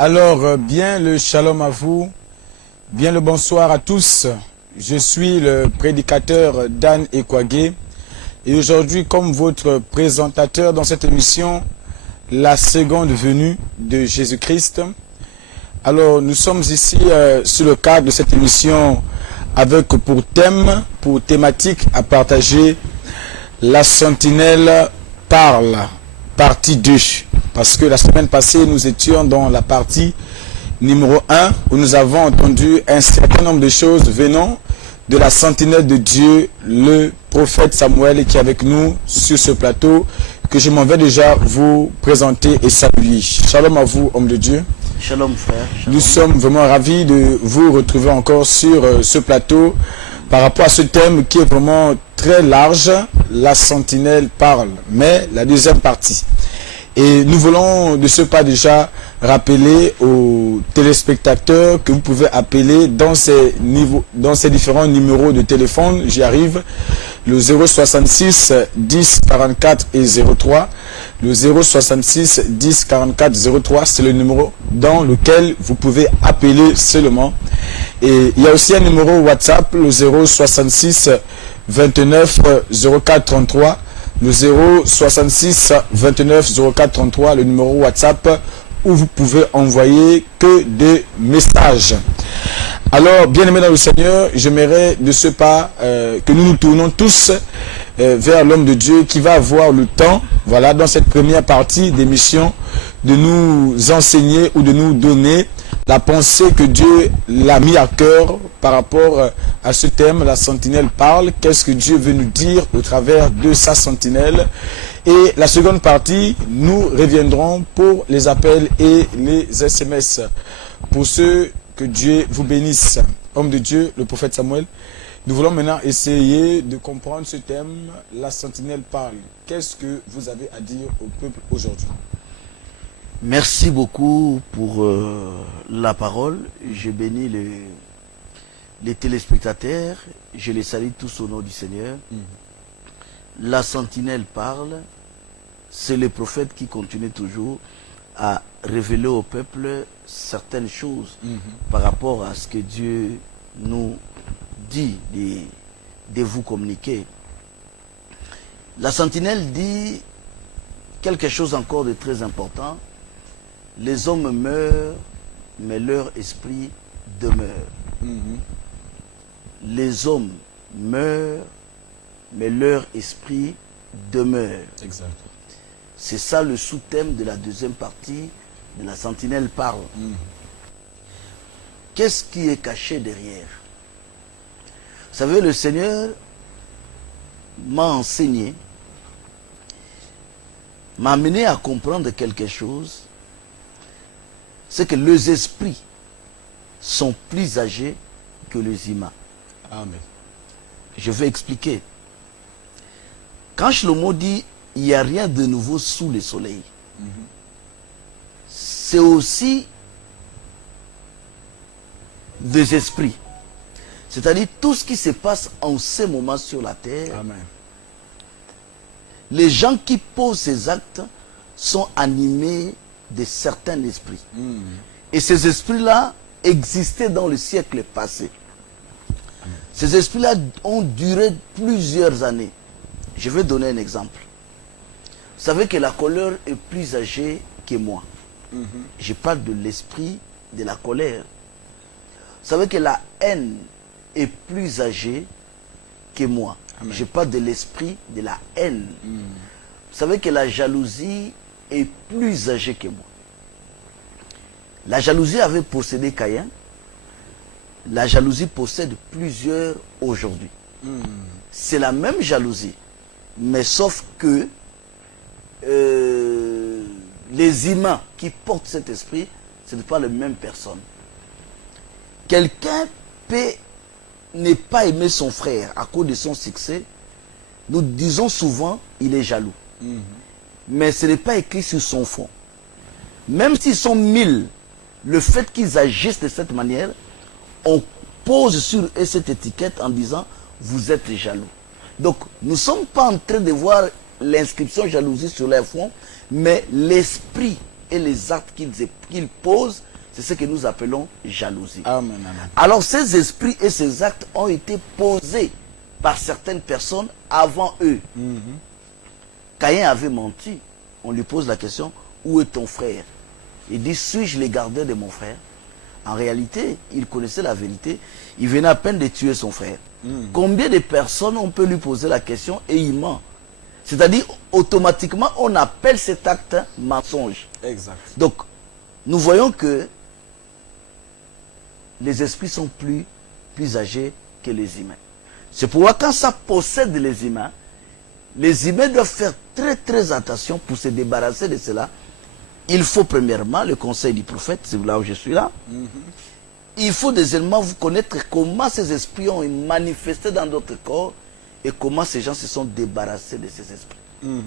Alors, bien le shalom à vous, bien le bonsoir à tous. Je suis le prédicateur Dan Ekwage et aujourd'hui, comme votre présentateur dans cette émission, la seconde venue de Jésus-Christ. Alors, nous sommes ici sur le cadre de cette émission avec pour thème, pour thématique à partager, la sentinelle parle, partie 2. Parce que la semaine passée, nous étions dans la partie numéro 1 où nous avons entendu un certain nombre de choses venant de la sentinelle de Dieu, le prophète Samuel, qui est avec nous sur ce plateau, que je m'en vais déjà vous présenter et saluer. Shalom à vous, homme de Dieu. Shalom frère. Shalom. Nous sommes vraiment ravis de vous retrouver encore sur ce plateau par rapport à ce thème qui est vraiment très large, la sentinelle parle, mais la deuxième partie. Et nous voulons de ce pas déjà rappeler aux téléspectateurs que vous pouvez appeler dans ces différents numéros de téléphone. J'y arrive. Le 066 10 44 et 03. Le 066 10 44 03, c'est le numéro dans lequel vous pouvez appeler seulement. Et il y a aussi un numéro WhatsApp, le 066 29 04 33. Le 066 29 04 33, le numéro WhatsApp où vous pouvez envoyer que des messages. Alors, bien aimé dans le Seigneur, j'aimerais de ce pas que nous nous tournons tous vers l'homme de Dieu qui va avoir le temps, voilà, dans cette première partie d'émission, de nous enseigner ou de nous donner la pensée que Dieu l'a mis à cœur par rapport à ce thème, la sentinelle parle. Qu'est-ce que Dieu veut nous dire au travers de sa sentinelle? Et la seconde partie, nous reviendrons pour les appels et les SMS. Pour ceux que Dieu vous bénisse. Homme de Dieu, le prophète Samuel, nous voulons maintenant essayer de comprendre ce thème, la sentinelle parle. Qu'est-ce que vous avez à dire au peuple aujourd'hui? Merci beaucoup pour la parole. Je bénis les téléspectateurs. Je les salue tous au nom du Seigneur. La sentinelle parle. C'est le prophète qui continue toujours à révéler au peuple certaines choses par rapport à ce que Dieu nous dit de vous communiquer. La sentinelle dit quelque chose encore de très important. Les hommes meurent, mais leur esprit demeure. Les hommes meurent, mais leur esprit demeure. Exact. C'est ça le sous-thème de la deuxième partie de la sentinelle parle. Qu'est-ce qui est caché derrière? Vous savez, le Seigneur m'a enseigné, m'a amené à comprendre quelque chose. C'est que les esprits sont plus âgés que les humains. Amen. Je vais expliquer. Quand Shlomo dit il n'y a rien de nouveau sous le soleil, c'est aussi des esprits. C'est-à-dire tout ce qui se passe en ce moment sur la terre. Amen. Les gens qui posent ces actes sont animés de certains esprits. Et ces esprits-là existaient dans le siècle passé. Ces esprits-là ont duré plusieurs années. Je vais donner un exemple. Vous savez que la colère est plus âgée que moi. Je parle de l'esprit de la colère. Vous savez que la haine est plus âgée que moi. Amen. Je parle de l'esprit de la haine. Vous savez que la jalousie est plus âgée que moi. La jalousie avait possédé Caïn. La jalousie possède plusieurs aujourd'hui. C'est la même jalousie. Mais sauf que les humains qui portent cet esprit, ce n'est pas les mêmes personnes. Quelqu'un peut ne pas aimer son frère à cause de son succès. Nous disons souvent il est jaloux. Mais ce n'est pas écrit sur son front. Même s'ils sont 1000, le fait qu'ils agissent de cette manière, on pose sur eux cette étiquette en disant vous êtes jaloux. Donc nous ne sommes pas en train de voir l'inscription jalousie sur leur front, mais l'esprit et les actes qu'ils posent, c'est ce que nous appelons jalousie. Amen, amen. Alors ces esprits et ces actes ont été posés par certaines personnes avant eux. Caïn avait menti. On lui pose la question, où est ton frère? Il dit, suis-je le gardien de mon frère? En réalité, il connaissait la vérité. Il venait à peine de tuer son frère. Combien de personnes on peut lui poser la question et il ment? C'est-à-dire, automatiquement, on appelle cet acte mensonge. Exact. Donc, nous voyons que les esprits sont plus âgés que les humains. C'est pourquoi quand ça possède les humains doivent faire très très attention pour se débarrasser de cela. Il faut premièrement le conseil du prophète, c'est là où je suis là. Il faut deuxièmement vous connaître comment ces esprits ont manifesté dans d'autres corps et comment ces gens se sont débarrassés de ces esprits. Vous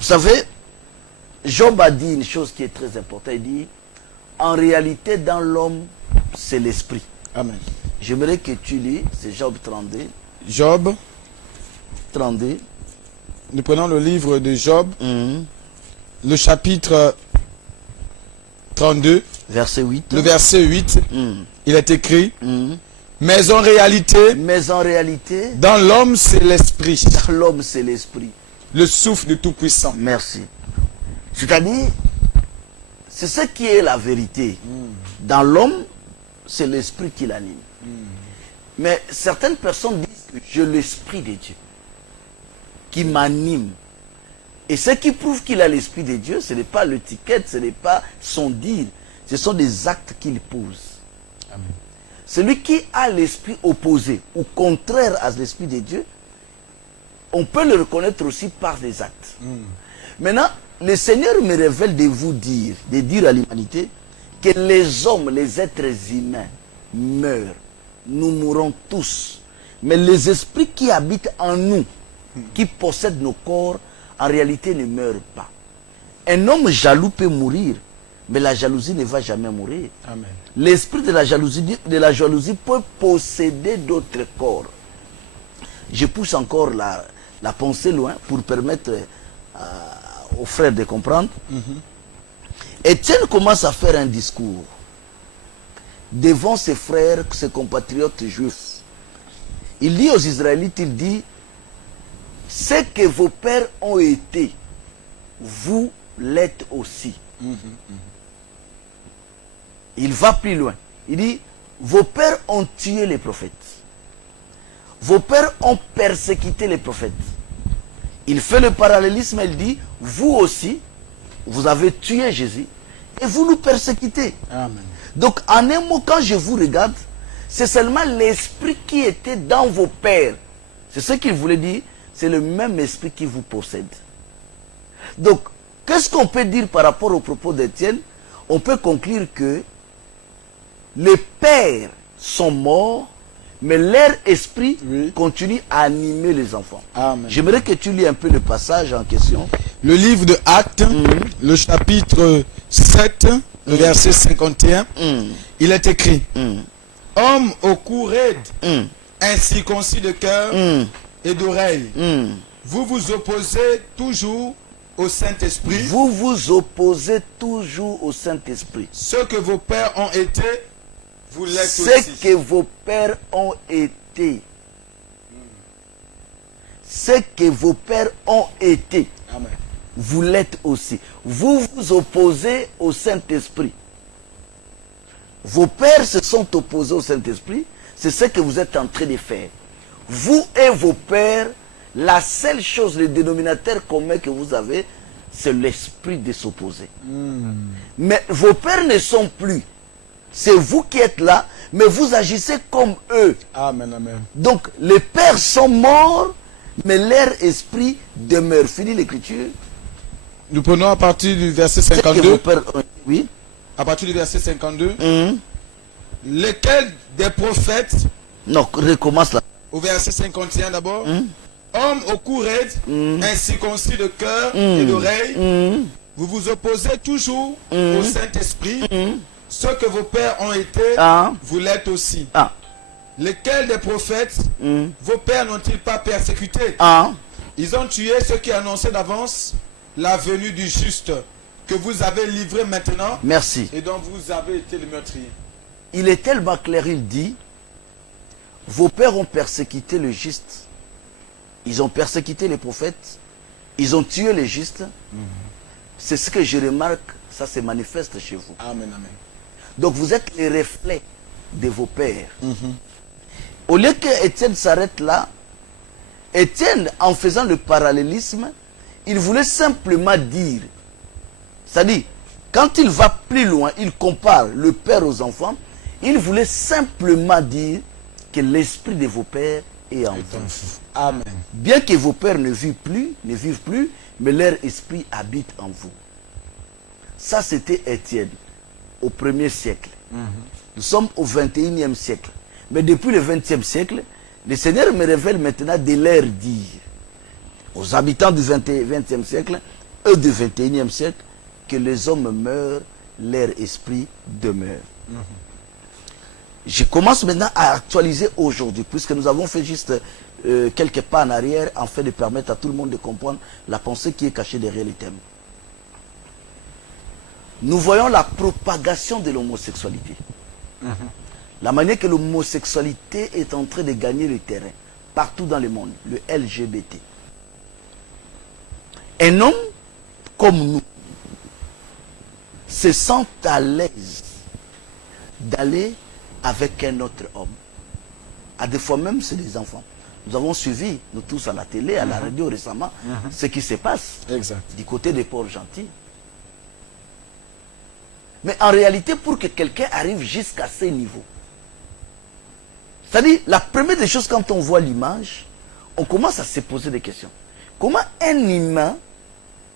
savez, Job a dit une chose qui est très importante. Il dit, en réalité, dans l'homme, c'est l'esprit. Amen. J'aimerais que tu lis, c'est Job 32. Job, 32. nous prenons le livre de Job, le chapitre 32, Verset 8. le verset 8, il est écrit, mais en réalité, dans l'homme c'est l'esprit, dans l'homme, c'est l'esprit. le souffle du Tout-Puissant. Merci. C'est-à-dire, c'est ce qui est la vérité. Dans l'homme, c'est l'esprit qui l'anime. Mais certaines personnes disent que j'ai l'esprit de Dieu qui m'anime. Et ce qui prouve qu'il a l'esprit de Dieu, ce n'est pas l'étiquette, ce n'est pas son dire, ce sont des actes qu'il pose. Amen. Celui qui a l'esprit opposé ou contraire à l'esprit de Dieu, on peut le reconnaître aussi par des actes. Maintenant, le Seigneur me révèle de vous dire, de dire à l'humanité, que les hommes, les êtres humains meurent. Nous mourrons tous. Mais les esprits qui habitent en nous, qui possèdent nos corps, en réalité ne meurent pas. Un homme jaloux peut mourir, mais la jalousie ne va jamais mourir. Amen. L'esprit de la jalousie peut posséder d'autres corps. Je pousse encore la pensée loin pour permettre aux frères de comprendre. Étienne commence à faire un discours devant ses frères, ses compatriotes juifs. Il dit aux Israélites, il dit, ce que vos pères ont été, vous l'êtes aussi. Il va plus loin. Il dit, vos pères ont tué les prophètes. Vos pères ont persécuté les prophètes. Il fait le parallélisme, il dit, vous aussi, vous avez tué Jésus et vous nous persécutez. Amen. Donc, en un mot, quand je vous regarde, c'est seulement l'esprit qui était dans vos pères. C'est ce qu'il voulait dire, c'est le même esprit qui vous possède. Donc, qu'est-ce qu'on peut dire par rapport aux propos d'Étienne? On peut conclure que les pères sont morts, mais leur esprit continue à animer les enfants. Amen. J'aimerais que tu lis un peu le passage en question. Le livre de Actes, le chapitre 7, le verset 51, il est écrit, homme au cou raide, incirconcis de cœur et d'oreille, vous vous opposez toujours au Saint-Esprit. Vous vous opposez toujours au Saint-Esprit. Ce que vos pères ont été, vous l'êtes Ce aussi. que vos pères ont été. Ce que vos pères ont été, Amen. vous l'êtes aussi. Vous vous opposez au Saint-Esprit. Vos pères se sont opposés au Saint-Esprit. C'est ce que vous êtes en train de faire. Vous et vos pères, la seule chose, le dénominateur commun que vous avez, c'est l'esprit de s'opposer. Mais vos pères ne sont plus. C'est vous qui êtes là, mais vous agissez comme eux. Amen, amen. Donc, les pères sont morts, mais leur esprit demeure. Fini l'écriture. Nous prenons à partir du verset C'est que vos 52. pères... Oui. À partir du verset 52. Lesquels des prophètes, Non, recommence là. au verset 51 d'abord, homme au cou raide, incirconcis de cœur et d'oreille, vous vous opposez toujours au Saint-Esprit. Ce que vos pères ont été, vous l'êtes aussi. Lesquels des prophètes, vos pères n'ont-ils pas persécuté? Ils ont tué ceux qui annonçaient d'avance la venue du juste que vous avez livré maintenant Merci. et dont vous avez été le meurtrier. Il est tellement clair, il dit, vos pères ont persécuté le juste, ils ont persécuté les prophètes, ils ont tué les justes. C'est ce que je remarque, ça se manifeste chez vous. Amen, amen. Donc vous êtes les reflets de vos pères. Au lieu que Étienne s'arrête là, Étienne, en faisant le parallélisme, il voulait simplement dire, c'est-à-dire, quand il va plus loin, il compare le père aux enfants, il voulait simplement dire que l'esprit de vos pères est en vous. Amen. Bien que vos pères ne vivent plus, mais leur esprit habite en vous. Ça, c'était Étienne, au 1er siècle. Nous sommes au 21e siècle. Mais depuis le 20e siècle, le Seigneur me révèle maintenant de leur dire aux habitants du 20e siècle, eux du 21e siècle, que les hommes meurent, leur esprit demeure. Je commence maintenant à actualiser aujourd'hui, puisque nous avons fait juste quelques pas en arrière, afin de permettre à tout le monde de comprendre la pensée qui est cachée derrière les thèmes. Nous voyons la propagation de l'homosexualité. La manière que l'homosexualité est en train de gagner le terrain, partout dans le monde, le LGBT. Un homme comme nous se sent à l'aise d'aller avec un autre homme. À des fois même, c'est des enfants. Nous avons suivi, nous tous à la télé, à la radio récemment, ce qui se passe du côté des pauvres gentils. Mais en réalité, pour que quelqu'un arrive jusqu'à ce niveau, c'est-à-dire, la première des choses, quand on voit l'image, on commence à se poser des questions. Comment un humain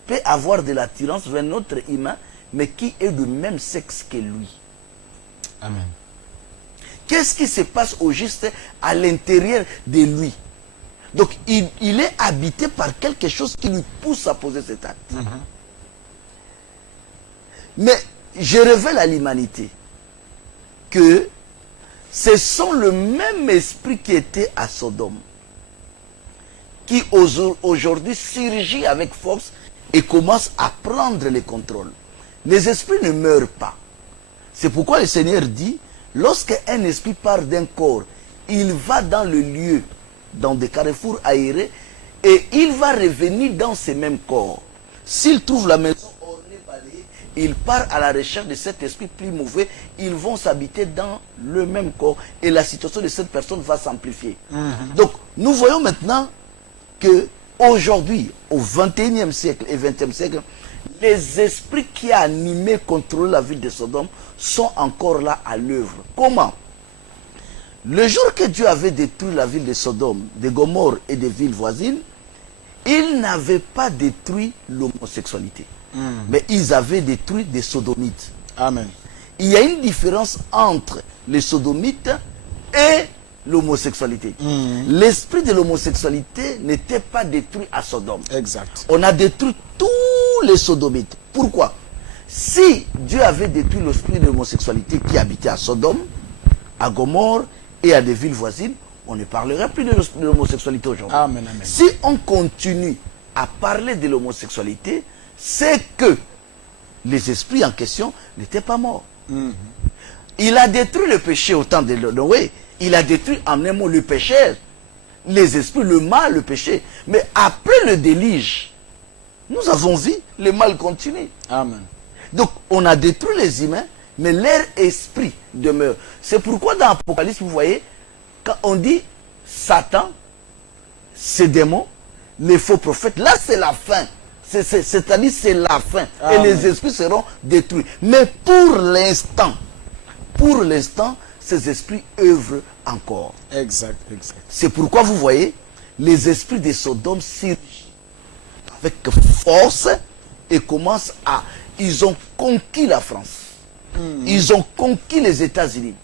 peut avoir de l'attirance vers un autre humain, mais qui est du même sexe que lui? Amen. Qu'est-ce qui se passe au juste à l'intérieur de lui? Donc, il est habité par quelque chose qui lui pousse à poser cet acte. Mais je révèle à l'humanité que ce sont le même esprit qui était à Sodome, qui aujourd'hui surgit avec force et commence à prendre le contrôle. Les esprits ne meurent pas. C'est pourquoi le Seigneur dit, lorsque un esprit part d'un corps, il va dans le lieu, dans des carrefours aérés, et il va revenir dans ce même corps. S'il trouve la maison ornée, balayée, il part à la recherche de cet esprit plus mauvais, ils vont s'habiter dans le même corps, et la situation de cette personne va s'amplifier. Donc, nous voyons maintenant que aujourd'hui, au 21e siècle et 20e siècle, les esprits qui animaient, contrôlaient la ville de Sodome sont encore là à l'œuvre. Comment? Le jour que Dieu avait détruit la ville de Sodome, de Gomorrhe et des villes voisines, il n'avait pas détruit l'homosexualité. Mais ils avaient détruit des sodomites. Amen. Il y a une différence entre les sodomites et l'homosexualité. L'esprit de l'homosexualité n'était pas détruit à Sodome. Exact. On a détruit tous les sodomites. Pourquoi? Si Dieu avait détruit l'esprit de l'homosexualité qui habitait à Sodome, à Gomorrhe et à des villes voisines, on ne parlerait plus de l'homosexualité aujourd'hui. Amen, amen. Si on continue à parler de l'homosexualité, c'est que les esprits en question n'étaient pas morts. Il a détruit le péché au temps de Noé. Il a détruit en un mot le péché, les esprits, le mal, le péché. Mais après le déluge, nous avons vu le mal continuer. Amen. Donc on a détruit les humains, mais leur esprit demeure. C'est pourquoi dans l'Apocalypse, vous voyez, quand on dit Satan, ces démons, les faux prophètes, là c'est la fin. C'est-à-dire c'est la fin. Amen. Et les esprits seront détruits. Mais pour l'instant, ces esprits œuvrent encore. Exact, exact. C'est pourquoi vous voyez, les esprits de Sodome surgissent avec force et commencent à... Ils ont conquis la France. Ils ont conquis les États-Unis.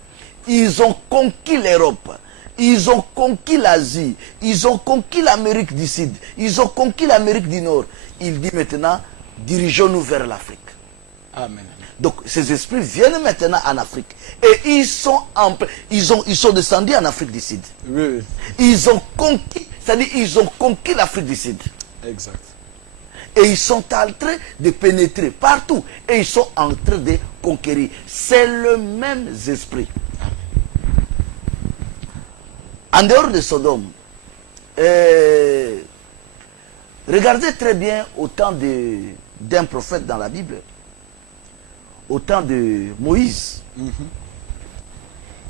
Ils ont conquis l'Europe. Ils ont conquis l'Asie. Ils ont conquis l'Amérique du Sud. Ils ont conquis l'Amérique du Nord. Il dit maintenant, dirigeons-nous vers l'Afrique. Amen. Donc ces esprits viennent maintenant en Afrique. Et ils sont descendus en Afrique du Sud. Oui, oui. Ils ont conquis, c'est-à-dire ils ont conquis l'Afrique du Sud. Exact. Et ils sont en train de pénétrer partout. Et ils sont en train de conquérir. C'est le même esprit. En dehors de Sodome, regardez très bien au temps d'un prophète dans la Bible, au temps de Moïse.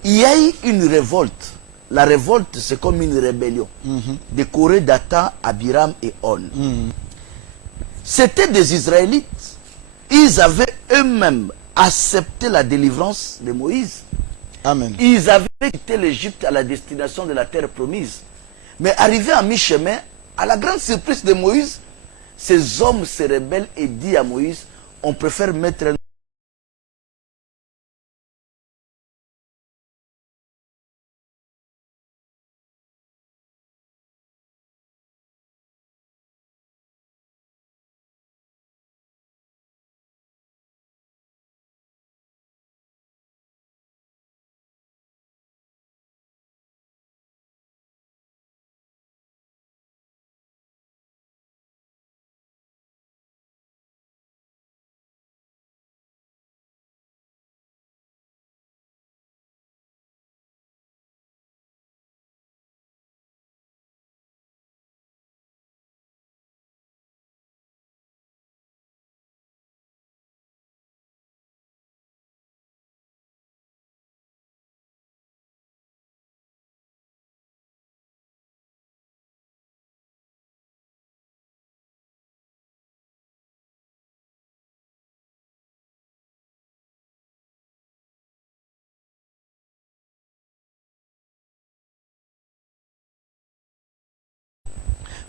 Il y a eu une révolte. La révolte, c'est comme une rébellion de Corée, Dathan, Abiram et On. C'était des Israélites. Ils avaient eux-mêmes accepté la délivrance de Moïse. Amen. Ils avaient quitté l'Égypte à la destination de la terre promise. Mais arrivés à mi-chemin, à la grande surprise de Moïse, ces hommes se rebellent et disent à Moïse, on préfère mettre un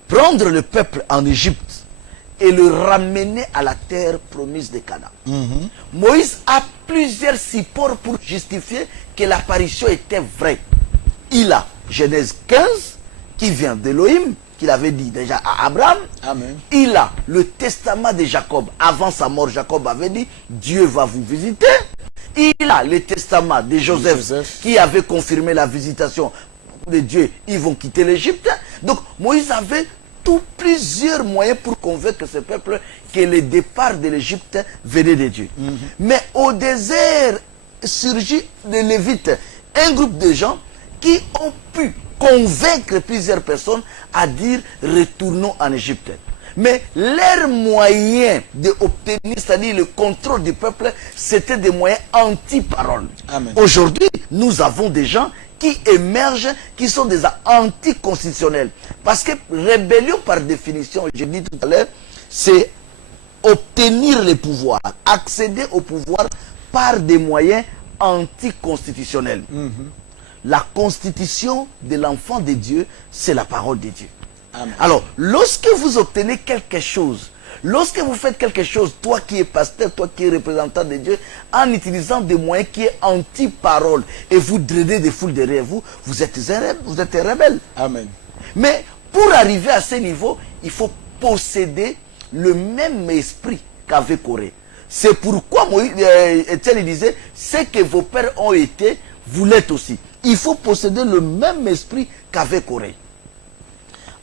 prendre le peuple en Égypte et le ramener à la terre promise de Canaan. Moïse a plusieurs supports pour justifier que l'apparition était vraie. Il a Genèse 15 qui vient d'Élohim, qu'il avait dit déjà à Abraham. Amen. Il a le testament de Jacob. Avant sa mort, Jacob avait dit Dieu va vous visiter. Il a le testament de Joseph qui avait confirmé la visitation de Dieu. Ils vont quitter l'Égypte. Donc Moïse avait plusieurs moyens pour convaincre ce peuple que le départ de l'Égypte venait de Dieu. Mais au désert surgit des Lévites, un groupe de gens qui ont pu convaincre plusieurs personnes à dire retournons en Égypte. Mais leurs moyens d'obtenir, c'est-à-dire le contrôle du peuple, c'était des moyens anti-parole. Aujourd'hui, nous avons des gens qui émergent, qui sont des anticonstitutionnels. Parce que rébellion, par définition, je dis tout à l'heure, c'est obtenir le pouvoir, accéder au pouvoir par des moyens anticonstitutionnels. La constitution de l'enfant de Dieu, c'est la parole de Dieu. Amen. Alors, lorsque vous obtenez quelque chose, lorsque vous faites quelque chose, toi qui es pasteur, toi qui es représentant de Dieu, en utilisant des moyens qui sont anti-parole, et vous drainez des foules derrière vous, vous êtes un rebelle. Amen. Mais pour arriver à ce niveau, il faut posséder le même esprit qu'avait Corée. C'est pourquoi Étienne disait, ce que vos pères ont été, vous l'êtes aussi. Il faut posséder le même esprit qu'avait Corée.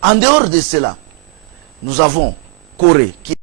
En dehors de cela, nous avons Corée qui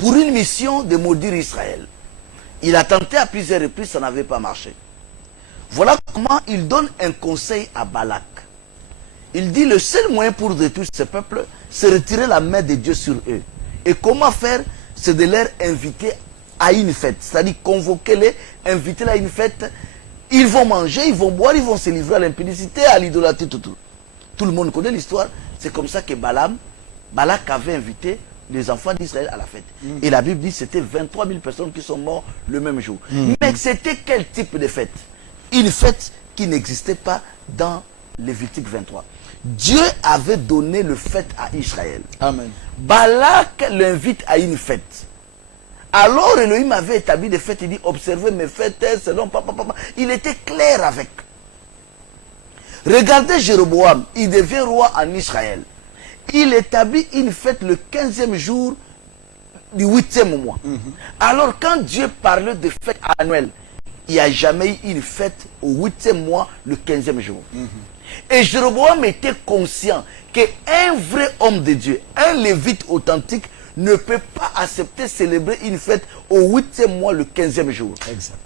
pour une mission de maudire Israël. Il a tenté à plusieurs reprises, ça n'avait pas marché. Voilà comment il donne un conseil à Balak. Il dit le seul moyen pour détruire ce peuple, c'est retirer la main de Dieu sur eux. Et comment faire? C'est de les inviter à une fête. C'est-à-dire convoquer-les, inviter-les à une fête. Ils vont manger, ils vont boire, ils vont se livrer à l'impudicité, à l'idolâtrie, tout. Tout le monde connaît l'histoire. C'est comme ça que Balak avait invité les enfants d'Israël à la fête. Et la Bible dit que c'était 23 000 personnes qui sont mortes le même jour. Mais c'était quel type de fête? Une fête qui n'existait pas dans Lévitique 23. Dieu avait donné le fête à Israël. Amen. Balak l'invite à une fête. Alors Elohim avait établi des fêtes. Il dit observez mes fêtes selon papa. Il était clair avec. Regardez Jéroboam, il devient roi en Israël. Il établit une fête le 15e jour du 8e mois. Alors quand Dieu parlait de fête annuelle, il n'y a jamais eu une fête au 8e mois, le 15e jour. Et Jéroboam était conscient qu'un vrai homme de Dieu, un lévite authentique, ne peut pas accepter célébrer une fête au 8e mois, le 15e jour. Exact.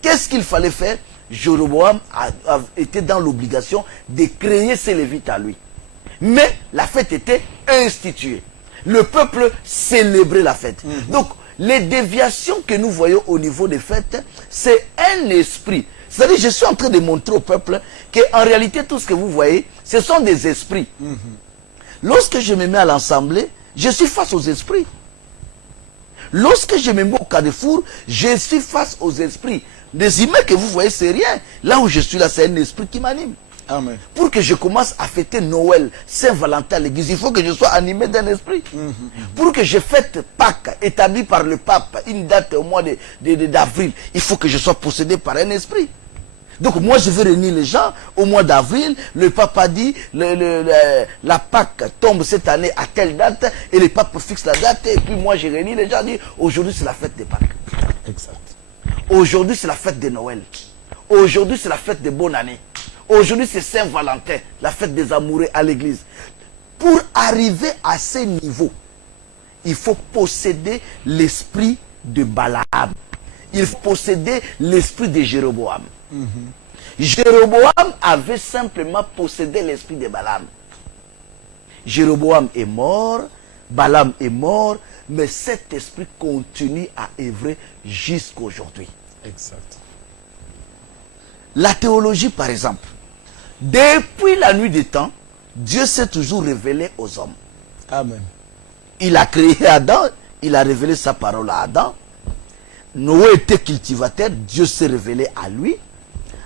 Qu'est-ce qu'il fallait faire? Jéroboam a été dans l'obligation de créer ces lévites à lui. Mais la fête était instituée. Le peuple célébrait la fête. Donc, les déviations que nous voyons au niveau des fêtes, c'est un esprit. C'est-à-dire, je suis en train de montrer au peuple qu'en réalité, tout ce que vous voyez, ce sont des esprits. Lorsque je me mets à l'assemblée, je suis face aux esprits. Lorsque je me mets au carrefour, je suis face aux esprits. Les images que vous voyez, c'est rien. Là où je suis là, c'est un esprit qui m'anime. Amen. Pour que je commence à fêter Noël, Saint-Valentin à l'église, il faut que je sois animé d'un esprit. Pour que je fête Pâques, établie par le pape, une date au mois d'avril, il faut que je sois possédé par un esprit. Donc moi je vais réunir les gens au mois d'avril. Le pape a dit la Pâques tombe cette année à telle date et le pape fixe la date. Et puis moi j'ai réuni les gens, dit aujourd'hui c'est la fête des Pâques. Exact. Aujourd'hui c'est la fête de Noël. Aujourd'hui c'est la fête de bonne année. Aujourd'hui c'est Saint-Valentin, la fête des amoureux à l'église. Pour arriver à ce niveau, il faut posséder l'esprit de Balaam. Il faut posséder l'esprit de Jéroboam. Jéroboam avait simplement possédé l'esprit de Balaam. Jéroboam est mort, Balaam est mort, mais cet esprit continue à œuvrer jusqu'à aujourd'hui. Exact. La théologie, par exemple, depuis la nuit des temps, Dieu s'est toujours révélé aux hommes. Amen. Il a créé Adam, il a révélé sa parole à Adam. Noé était cultivateur, Dieu s'est révélé à lui.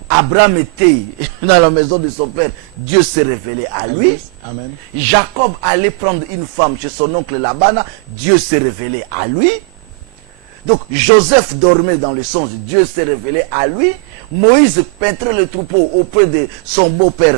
Abraham était dans la maison de son père, Dieu s'est révélé à lui. Amen. Jacob allait prendre une femme chez son oncle Laban, Dieu s'est révélé à lui. Donc Joseph dormait dans le songe, Dieu s'est révélé à lui. Moïse peintrait le troupeau auprès de son beau-père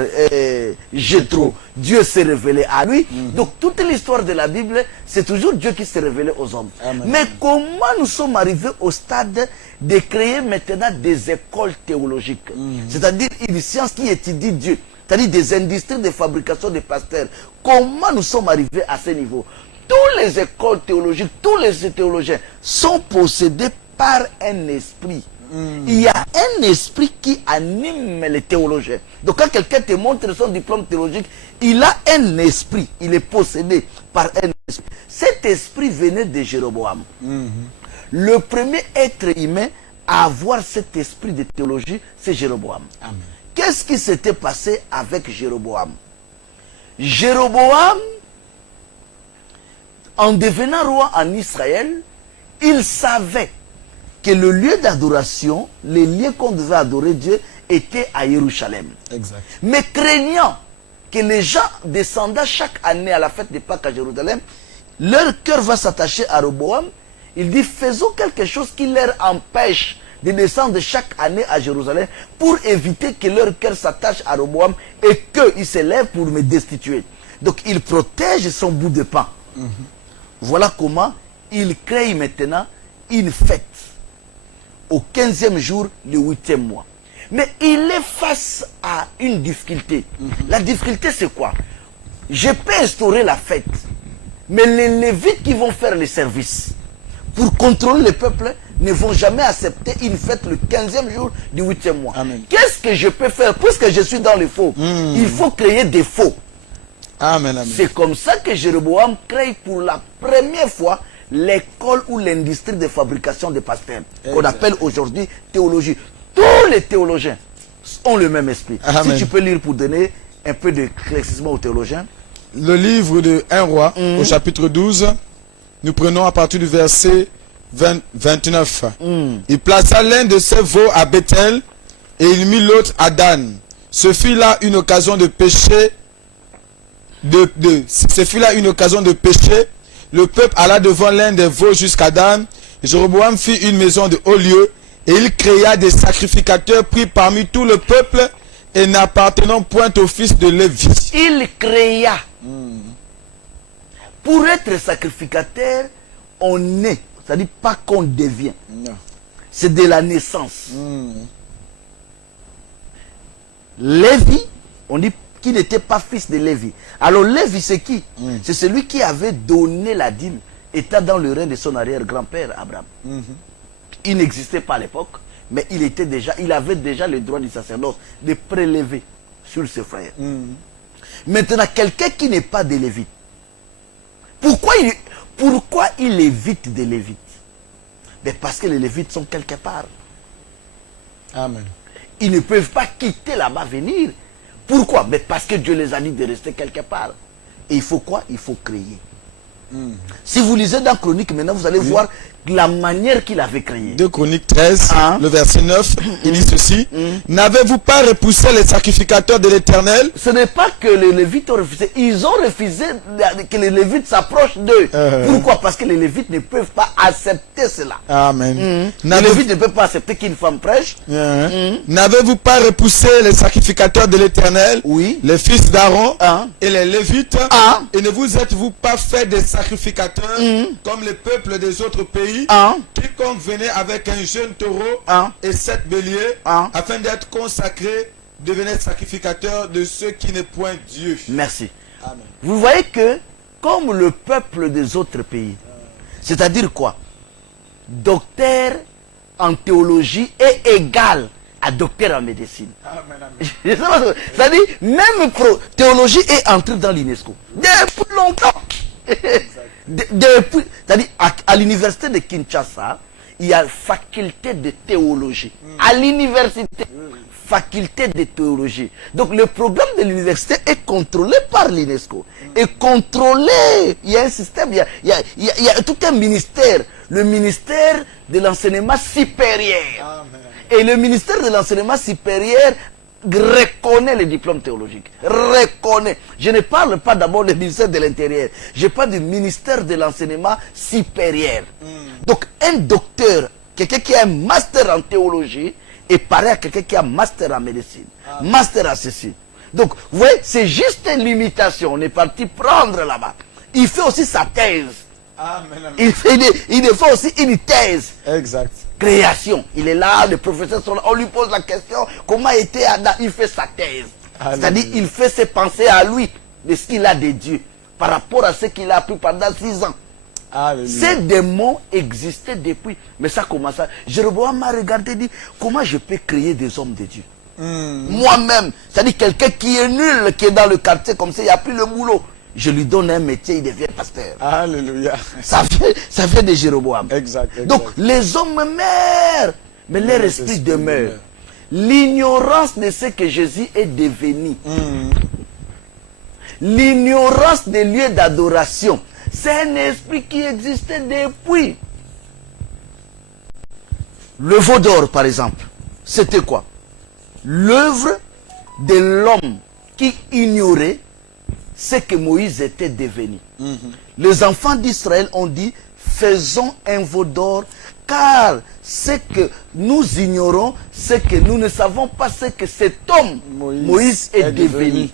Jéthro, Dieu s'est révélé à lui. Donc toute l'histoire de la Bible, c'est toujours Dieu qui s'est révélé aux hommes. Amen. Mais comment nous sommes arrivés au stade de créer maintenant des écoles théologiques, c'est-à-dire une science qui étudie Dieu, c'est-à-dire des industries de fabrication de pasteurs? Comment nous sommes arrivés à ce niveau? Toutes les écoles théologiques, tous les théologiens sont possédés par un esprit. Il y a un esprit qui anime les théologiens. Donc quand quelqu'un te montre son diplôme théologique, il a un esprit, il est possédé par un esprit. Cet esprit venait de Jéroboam. Le premier être humain à avoir cet esprit de théologie, c'est Jéroboam. Amen. Qu'est-ce qui s'était passé avec Jéroboam? Jéroboam, en devenant roi en Israël, il savait que le lieu d'adoration, les lieux qu'on devait adorer Dieu, étaient à Jérusalem. Exact. Mais craignant que les gens descendant chaque année à la fête de Pâques à Jérusalem, leur cœur va s'attacher à Roboam. Il dit, faisons quelque chose qui leur empêche de descendre chaque année à Jérusalem pour éviter que leur cœur s'attache à Roboam et qu'il se lève pour me destituer. Donc il protège son bout de pain. Voilà comment il crée maintenant une fête au 15e jour, le 8e mois. Mais il est face à une difficulté. La difficulté, c'est quoi? Je peux instaurer la fête, mais les Lévites qui vont faire le service, pour contrôler le peuple, ne vont jamais accepter une fête le 15e jour du 8e mois. Qu'est-ce que je peux faire puisque je suis dans le faux? Il faut créer des faux. Amen, amen. C'est comme ça que Jéroboam crée pour la première fois l'école ou l'industrie de fabrication des pasteurs, qu'on appelle aujourd'hui théologie. Tous les théologiens ont le même esprit. Amen. Si tu peux lire pour donner un peu d'éclaircissement aux théologiens. Le livre de 1 roi, au chapitre 12, nous prenons à partir du verset 29. Il plaça l'un de ses veaux à Bethel et il mit l'autre à Dan. Ce fut là une occasion de péché. Ce fut là une occasion de péché. Le peuple alla devant l'un des veaux jusqu'à Dan. Jéroboam fit une maison de haut lieu et il créa des sacrificateurs pris parmi tout le peuple et n'appartenant point au fils de Lévi. Il créa. Pour être sacrificateur, on est. C'est-à-dire pas qu'on devient. C'est de la naissance. Lévi, on dit qu'il n'était pas fils de Lévi. Alors Lévi, c'est qui? C'est celui qui avait donné la dîme, étant dans le règne de son arrière-grand-père Abraham. Il n'existait pas à l'époque, mais il avait déjà le droit du sacerdoce de prélever sur ses frères. Maintenant, quelqu'un qui n'est pas des Lévites, pourquoi il évite des Lévites? Mais parce que les Lévites sont quelque part. Amen. Ils ne peuvent pas quitter là-bas, venir. Pourquoi? Mais parce que Dieu les a dit de rester quelque part. Et il faut quoi? Il faut créer. Si vous lisez dans Chronique, maintenant vous allez voir la manière qu'il avait créé. 2 Chroniques 13, le verset 9, il dit ceci. N'avez-vous pas repoussé les sacrificateurs de l'Éternel? Ce n'est pas que les Lévites ont refusé. Ils ont refusé que les Lévites s'approchent d'eux. Pourquoi? Parce que les Lévites ne peuvent pas accepter cela. Amen. Les Lévites ne peuvent pas accepter qu'une femme prêche. N'avez-vous pas repoussé les sacrificateurs de l'Éternel? Oui. Les fils d'Aaron et les Lévites. Et ne vous êtes-vous pas fait des sacrificateurs comme les peuples des autres pays? Quiconque venait avec un jeune taureau et 7 béliers afin d'être consacré devenait sacrificateur de ceux qui n'est point Dieu. Merci. Amen. Vous voyez que comme le peuple des autres pays, c'est-à-dire quoi? Docteur en théologie est égal à docteur en médecine. C'est-à-dire, même théologie est entrée dans l'UNESCO depuis longtemps. C'est-à-dire, à l'université de Kinshasa, il y a faculté de théologie. À l'université, faculté de théologie. Donc le programme de l'université est contrôlé par l'UNESCO. Et contrôlé, il y a un système, il y a tout un ministère. Le ministère de l'enseignement supérieur. Amen. Et le ministère de l'enseignement supérieur reconnaît les diplômes théologiques. Reconnaît. Je ne parle pas d'abord du ministère de l'Intérieur. Je parle du ministère de l'enseignement supérieur. Donc un docteur, quelqu'un qui a un master en théologie, est pareil à quelqu'un qui a un master en médecine. Master en ceci. Donc, vous voyez, c'est juste une limitation. On est parti prendre là-bas. Il fait aussi sa thèse. Amen, amen. Il fait aussi une thèse. Exact. Création. Il est là, les professeurs sont là, on lui pose la question, comment était Adam? Il fait sa thèse. C'est-à-dire, il fait ses pensées à lui, de ce qu'il a de Dieu, par rapport à ce qu'il a appris pendant 6 ans. Alléluia. Ces démons existaient depuis. Mais ça commence à... Jéroboam m'a regardé et dit, comment je peux créer des hommes de Dieu? Moi-même, c'est-à-dire quelqu'un qui est nul, qui est dans le quartier comme ça, il a pris le boulot. Je lui donne un métier, il devient pasteur. Alléluia. Ça fait de Jéroboam. Exact, exact. Donc, les hommes meurent, mais leur esprit demeure. L'ignorance de ce que Jésus est devenu. L'ignorance des lieux d'adoration. C'est un esprit qui existait depuis. Le veau d'or, par exemple, c'était quoi? L'œuvre de l'homme qui ignorait ce que Moïse était devenu. Les enfants d'Israël ont dit, faisons un veau d'or, car ce que nous ignorons, c'est que nous ne savons pas ce que cet homme, Moïse est devenu.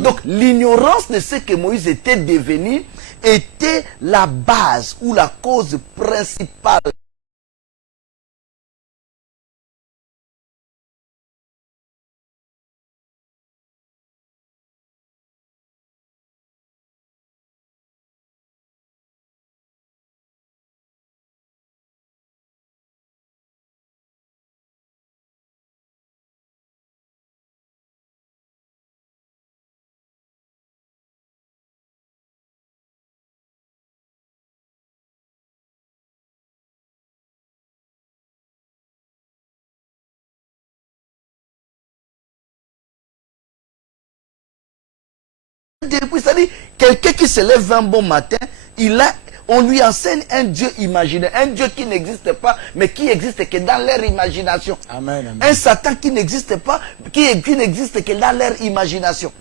Donc l'ignorance de ce que Moïse était devenu était la base ou la cause principale depuis, c'est-à-dire, quelqu'un qui se lève un bon matin, on lui enseigne un Dieu imaginaire, un Dieu qui n'existe pas, mais qui existe que dans leur imagination. Amen, amen. Un Satan qui n'existe pas, qui n'existe que dans leur imagination.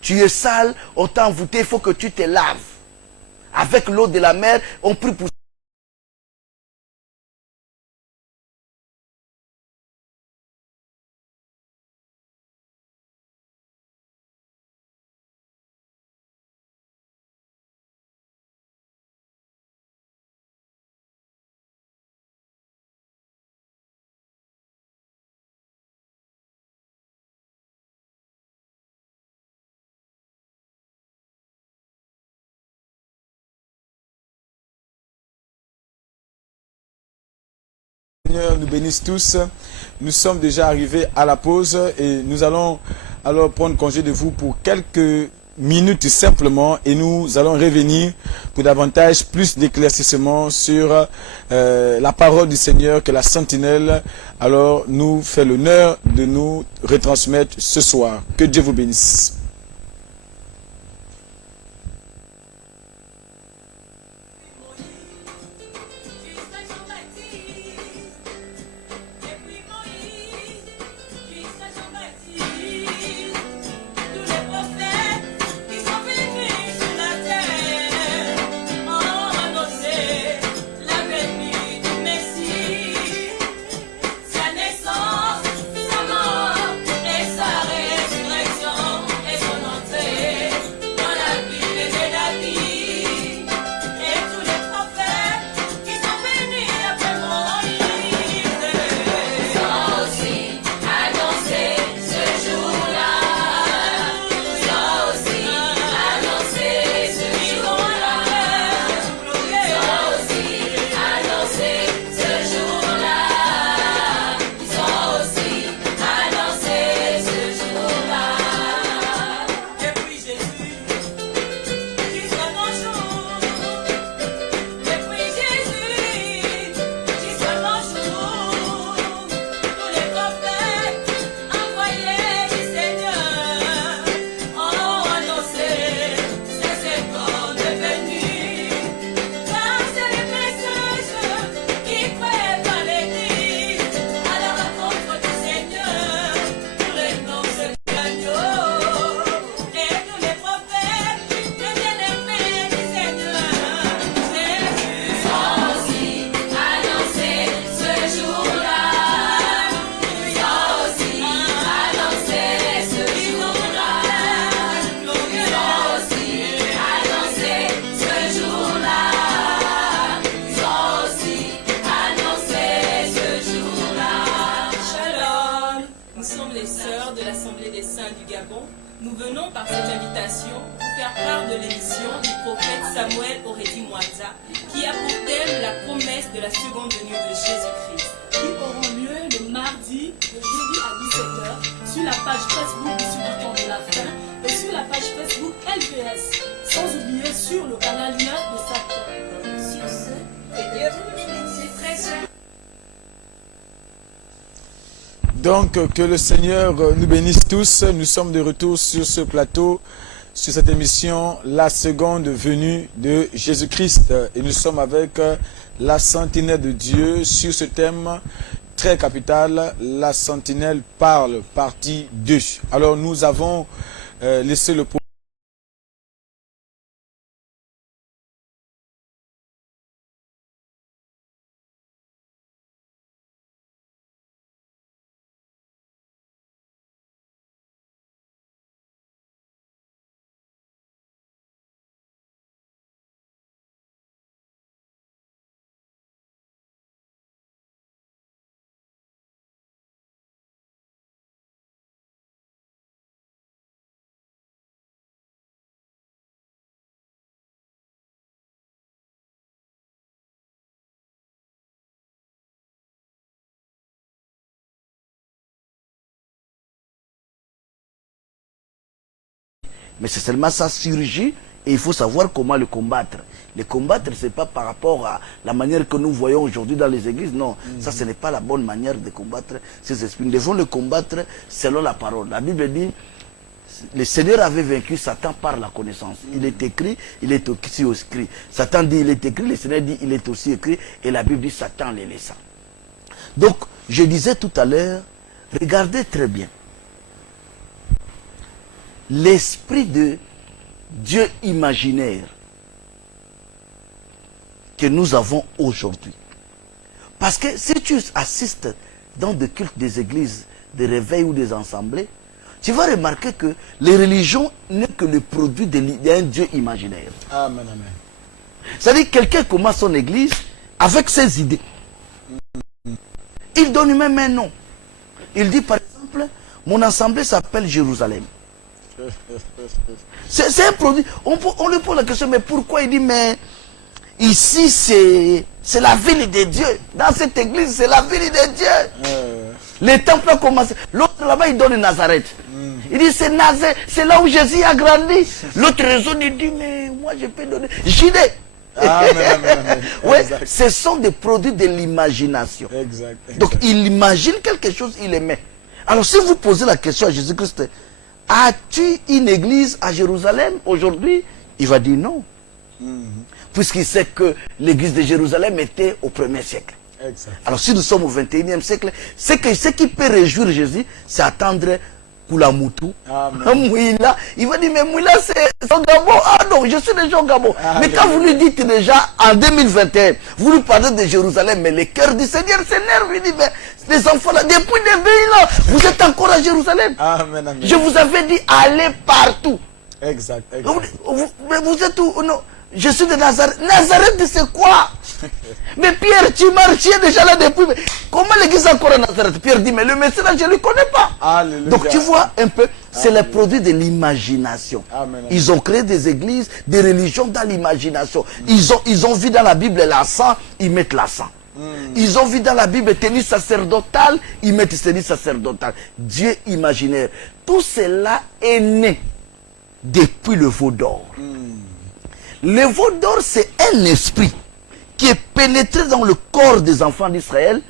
Tu es sale, on t'a envoûté, il faut que tu te laves. Avec l'eau de la mer, on prie pour Seigneur nous bénisse tous. Nous sommes déjà arrivés à la pause et nous allons alors prendre congé de vous pour quelques minutes simplement et nous allons revenir pour davantage plus d'éclaircissement sur la parole du Seigneur que la sentinelle alors nous fait l'honneur de nous retransmettre ce soir. Que Dieu vous bénisse. Nous venons par cette invitation vous faire part de l'émission du prophète Samuel Aurédi Mwanza qui a pour thème la promesse de la seconde venue de Jésus-Christ. Qui auront lieu le mardi, le jeudi à 17h sur la page Facebook du Sultan de la Fin et sur la page Facebook LVS, sans oublier sur le canal 9 de Satan. Sur ce, que Dieu vous bénisse très cher. Donc, que le Seigneur nous bénisse tous. Nous sommes de retour sur ce plateau, sur cette émission, la seconde venue de Jésus-Christ. Et nous sommes avec la sentinelle de Dieu sur ce thème très capital, la sentinelle parle, partie 2. Alors, nous avons laissé le Mais c'est seulement ça surgit et il faut savoir comment le combattre. Le combattre, ce n'est pas par rapport à la manière que nous voyons aujourd'hui dans les églises. Non, ça ce n'est pas la bonne manière de combattre ces esprits. Nous devons le combattre selon la parole. La Bible dit, le Seigneur avait vaincu Satan par la connaissance. Il est écrit, il est aussi écrit. Satan dit, il est écrit, le Seigneur dit, il est aussi écrit, et la Bible dit, Satan les laissa. Donc, je disais tout à l'heure, regardez très bien. L'esprit de Dieu imaginaire que nous avons aujourd'hui. Parce que si tu assistes dans des cultes des églises, des réveils ou des assemblées, tu vas remarquer que les religions n'est que le produit d'un Dieu imaginaire. Amen, amen. C'est-à-dire que quelqu'un commence son église avec ses idées. Il donne même un nom. Il dit par exemple, mon assemblée s'appelle Jérusalem. C'est un produit. On lui pose la question, mais pourquoi? Il dit, mais ici c'est la ville de Dieu. Dans cette église, c'est la ville de Dieu. Les temples ont commencé. L'autre là-bas, il donne Nazareth. Il dit, c'est Nazareth, c'est là où Jésus a grandi. L'autre raisonne, il dit, mais moi je peux donner Judée. Ouais, ce sont des produits de l'imagination. Donc il imagine quelque chose, il les met. Alors si vous posez la question à Jésus-Christ, as-tu une église à Jérusalem aujourd'hui? Il va dire non. Puisqu'il sait que l'église de Jérusalem était au 1er siècle. Alors si nous sommes au 21e siècle, ce qui peut réjouir Jésus, c'est attendre Koulamoutou. Mouila. Il va dire, mais Mouila c'est au Gabon. Ah non, je suis déjà au Gabon. Mais quand vous lui dites déjà en 2021, vous lui parlez de Jérusalem, mais le cœur du Seigneur s'énerve. Il dit, mais les enfants là, depuis des pays là, vous êtes encore à Jérusalem. Amen, amen. Je vous avais dit, allez partout. Exact. Mais vous êtes où? Non. Je suis de Nazareth. Nazareth, c'est quoi? Mais Pierre, tu marchais déjà là depuis. Mais comment l'église encore à Nazareth? Pierre dit, mais le Messie là, je ne le connais pas. Alléluia. Donc tu vois un peu, c'est le produit de l'imagination. Ils ont créé des églises, des religions dans l'imagination. Ils ont vu dans la Bible l'encens, ils mettent l'encens. Ils ont vu dans la Bible tenue sacerdotale, ils mettent tenue sacerdotale. Dieu imaginaire. Tout cela est né depuis le veau d'or. Le veau d'or, c'est un esprit qui est pénétré dans le corps des enfants d'Israël,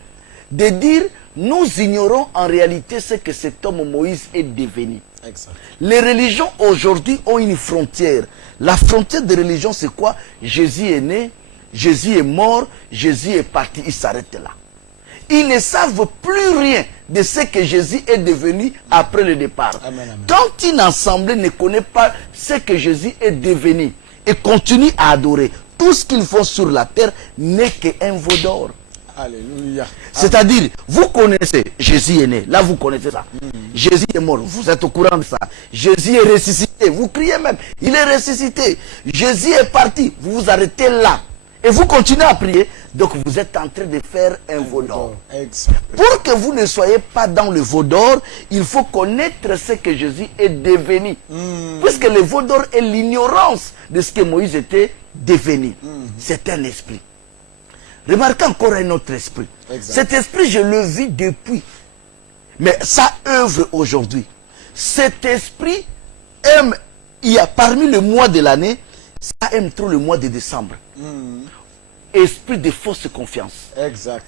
de dire, nous ignorons en réalité ce que cet homme Moïse est devenu. Exact. Les religions aujourd'hui ont une frontière. La frontière des religions, c'est quoi? Jésus est né, Jésus est mort, Jésus est parti, il s'arrête là. Ils ne savent plus rien de ce que Jésus est devenu après le départ. Amen, amen. Quand une assemblée ne connaît pas ce que Jésus est devenu, et continue à adorer, tout ce qu'ils font sur la terre n'est qu'un veau d'or. Alléluia. C'est-à-dire, vous connaissez, Jésus est né, là vous connaissez ça. Jésus est mort, vous êtes au courant de ça. Jésus est ressuscité, vous criez même, il est ressuscité. Jésus est parti, vous vous arrêtez là. Et vous continuez à prier, donc vous êtes en train de faire un veau d'or. Pour que vous ne soyez pas dans le veau d'or, il faut connaître ce que Jésus est devenu. Puisque le veau d'or est l'ignorance de ce que Moïse était devenu. C'est un esprit. Remarquez encore un autre esprit. Cet esprit, je le vis depuis. Mais ça œuvre aujourd'hui. Cet esprit aime, il y a parmi le mois de l'année, ça aime trop le mois de décembre. Esprit de fausse confiance. Exact.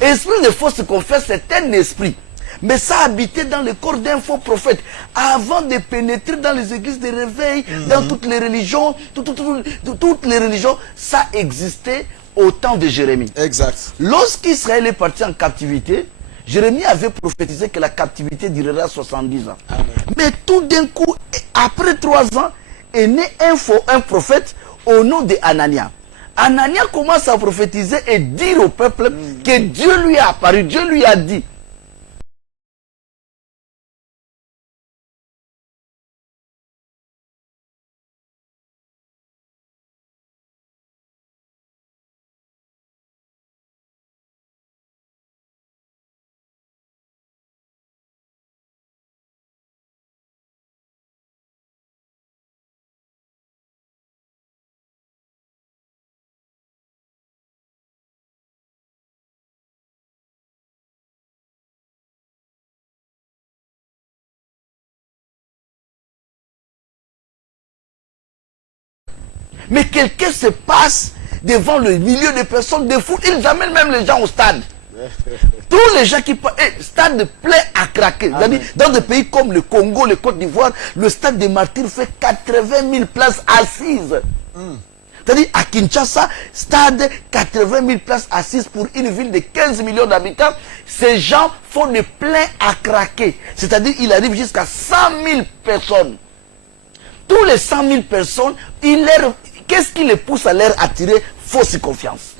Esprit de fausse confiance, c'est un esprit. Mais ça habitait dans le corps d'un faux prophète. Avant de pénétrer dans les églises de réveil, dans toutes les religions, toutes les religions, ça existait au temps de Jérémie. Exact. Lorsqu'Israël est parti en captivité, Jérémie avait prophétisé que la captivité durera 70 ans. Amen. Mais tout d'un coup, après 3 ans, est né un prophète au nom de Anania. Anania commence à prophétiser et dire au peuple que Dieu lui a apparu, Dieu lui a dit. Mais quelqu'un se passe devant le milieu des personnes, des foules, ils amènent même les gens au stade. Tous les gens qui parlent, stade plein à craquer. C'est-à-dire, dans des pays comme le Congo, le Côte d'Ivoire, le stade des martyrs fait 80 000 places assises. C'est-à-dire, à Kinshasa, stade 80 000 places assises pour une ville de 15 millions d'habitants. Ces gens font des pleins à craquer. C'est-à-dire, il arrive jusqu'à 100 000 personnes. Tous les 100 000 personnes, qu'est-ce qui les pousse à leur attirer? Fausse confiance.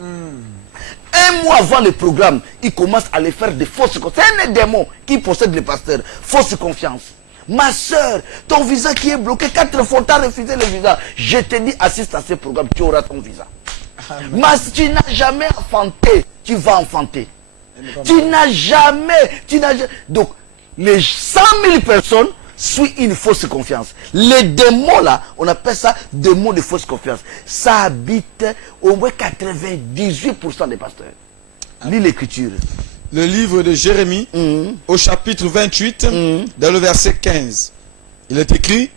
Un mois avant le programme, ils commencent à les faire des fausses confiances. C'est un démon qui possède les pasteurs. Fausse confiance. Ma soeur, ton visa qui est bloqué, 4 fois tu as refusé le visa. Je te dis, assiste à ce programme, tu auras ton visa. Mais tu n'as jamais enfanté, tu vas enfanter. Tu n'as jamais. Donc, les 100 000 personnes suivent une fausse confiance. Les démons là, on appelle ça démons de fausse confiance. Ça habite au moins 98% des pasteurs. Lis l'écriture. Le livre de Jérémie, au chapitre 28, dans le verset 15. Il est écrit,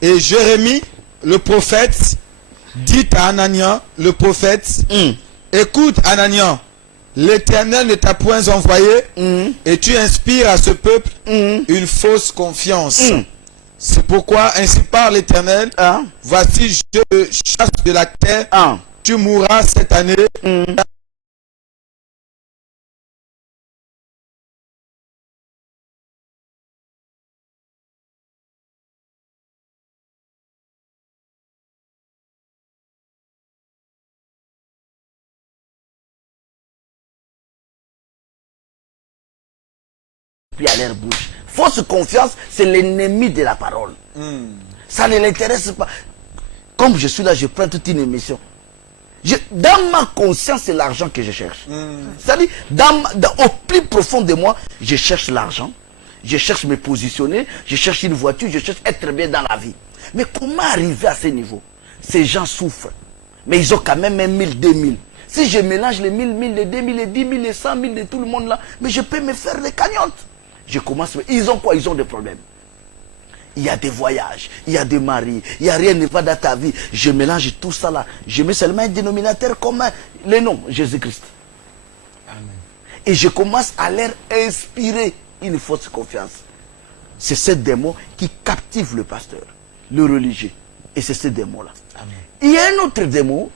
et Jérémie, le prophète, dit à Anania, le prophète, écoute Anania, l'Éternel ne t'a point envoyé, et tu inspires à ce peuple une fausse confiance. C'est pourquoi, ainsi parle l'Éternel, voici, je te chasse de la terre, tu mourras cette année. À leur bouche. Fausse confiance, c'est l'ennemi de la parole. Ça ne l'intéresse pas. Comme je suis là, je prends toute une émission. Dans ma conscience, c'est l'argent que je cherche. C'est-à-dire, au plus profond de moi, je cherche l'argent. Je cherche me positionner. Je cherche une voiture. Je cherche être bien dans la vie. Mais comment arriver à ce niveau? Ces gens souffrent. Mais ils ont quand même 1 000, 2 000. Si je mélange les 1000, les 2000, les 10 000, les 100 000 de tout le monde là, mais je peux me faire des cagnottes. Je commence, ils ont quoi? Ils ont des problèmes. Il y a des voyages, il y a des maris, il n'y a rien n'est pas dans ta vie. Je mélange tout ça là. Je mets seulement un dénominateur commun, le nom, Jésus-Christ. Et je commence à leur inspirer une fausse confiance. C'est ce démon qui captive le pasteur, le religieux. Et c'est ce démon-là. Il y a un autre démon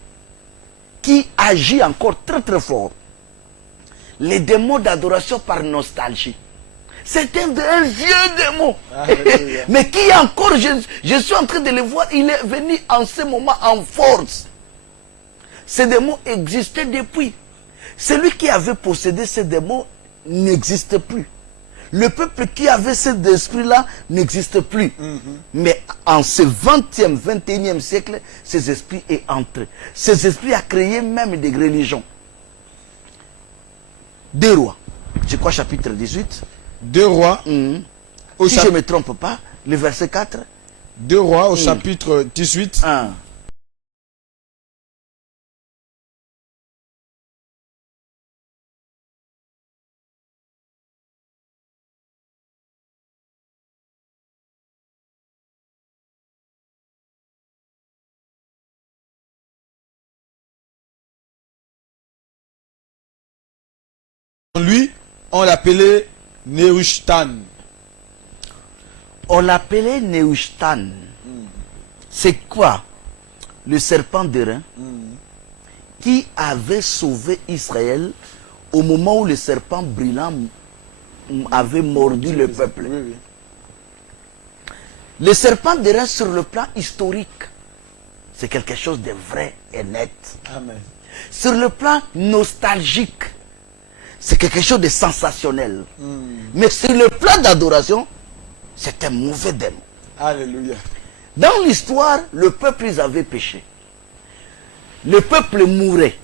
qui agit encore très très fort. Les démons d'adoration par nostalgie. C'est un vieux démon. Mais qui encore, je suis en train de le voir, il est venu en ce moment en force. Ce démon existait depuis. Celui qui avait possédé ce démon n'existe plus. Le peuple qui avait cet esprit-là n'existe plus. Mais en ce 20e, 21e siècle, ces esprits est entré. Ces esprits a créé même des religions. 2 Rois, je crois chapitre 18. 2 Rois, si je ne me trompe pas, le verset 4. 2 Rois au chapitre 18. Lui, on l'appelait Nehushtan. On l'appelait Nehushtan. C'est quoi? Le serpent d'airain qui avait sauvé Israël au moment où le serpent brillant avait mordu le peuple. Le serpent d'airain sur le plan historique, c'est quelque chose de vrai et net. Amen. Sur le plan nostalgique, c'est quelque chose de sensationnel. Mais sur le plan d'adoration, c'est un mauvais démon. Alléluia. Dans l'histoire, le peuple, ils avaient péché. Le peuple mourait.